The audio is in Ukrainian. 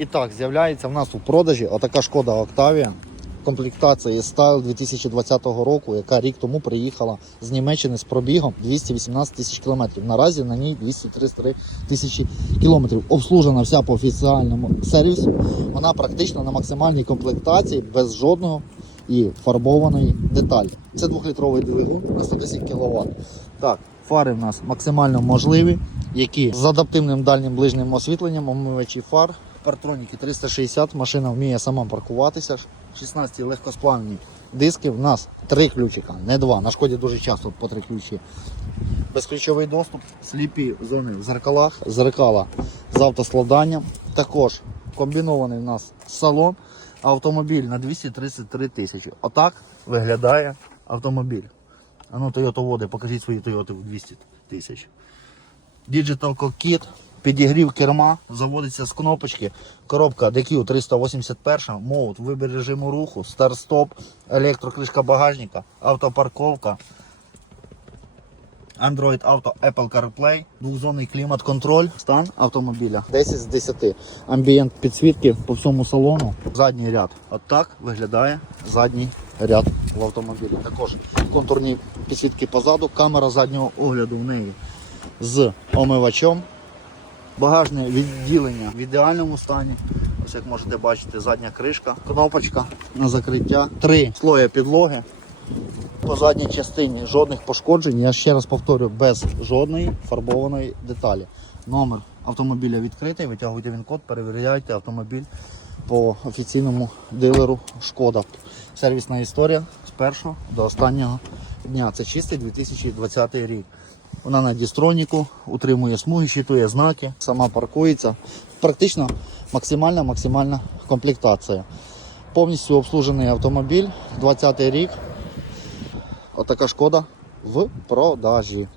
І так, з'являється в нас у продажі отака шкода Октавія. Комплектація Style 2020 року, яка рік тому приїхала з Німеччини з пробігом 218 тисяч кілометрів. Наразі на ній 233 тисячі кілометрів. Обслужена вся по офіціальному сервісу. Вона практично на максимальній комплектації без жодного і фарбованої деталі. Це двохлітровий двигун на 110 кВт. Так, фари в нас максимально можливі, які з адаптивним дальнім ближнім освітленням, омивачі фар, партроніки 360, машина вміє сама паркуватися. 16 легкосплавні диски. В нас три ключика, не два. На шкоді дуже часто по три ключі. Безключовий доступ, сліпі зони в зеркалах, зеркала з автоскладанням. Також комбінований в нас салон. Автомобіль на 233 тисячі. Отак виглядає автомобіль. А ну Toyota води, покажіть свої Toyota в 200 тисяч. Digital Cockpit, підігрів керма, заводиться з кнопочки. Коробка DQ 381, мод, вибір режиму руху, старт-стоп, електрокришка багажника, автопарковка. Android Auto Apple CarPlay, двохзонний клімат-контроль, стан автомобіля 10 з 10. Амбієнт підсвітки по всьому салону. Задній ряд. От так виглядає задній ряд в автомобілі. Також контурні підсвітки позаду, камера заднього огляду в неї з омивачом. Багажне відділення в ідеальному стані. Ось як можете бачити, задня кришка, кнопочка на закриття, три слої підлоги. По задній частині жодних пошкоджень. Я ще раз повторю, без жодної фарбованої деталі. Номер автомобіля відкритий, витягуйте він код, перевіряйте автомобіль по офіційному дилеру Шкода. Сервісна історія з першого до останнього дня. Це чистий 2020 рік. Вона на дістроніку, утримує смуги, щитує знаки, сама паркується. Практично максимальна максимальна комплектація. Повністю обслужений автомобіль, 20-й рік. Отака шкода в продажі.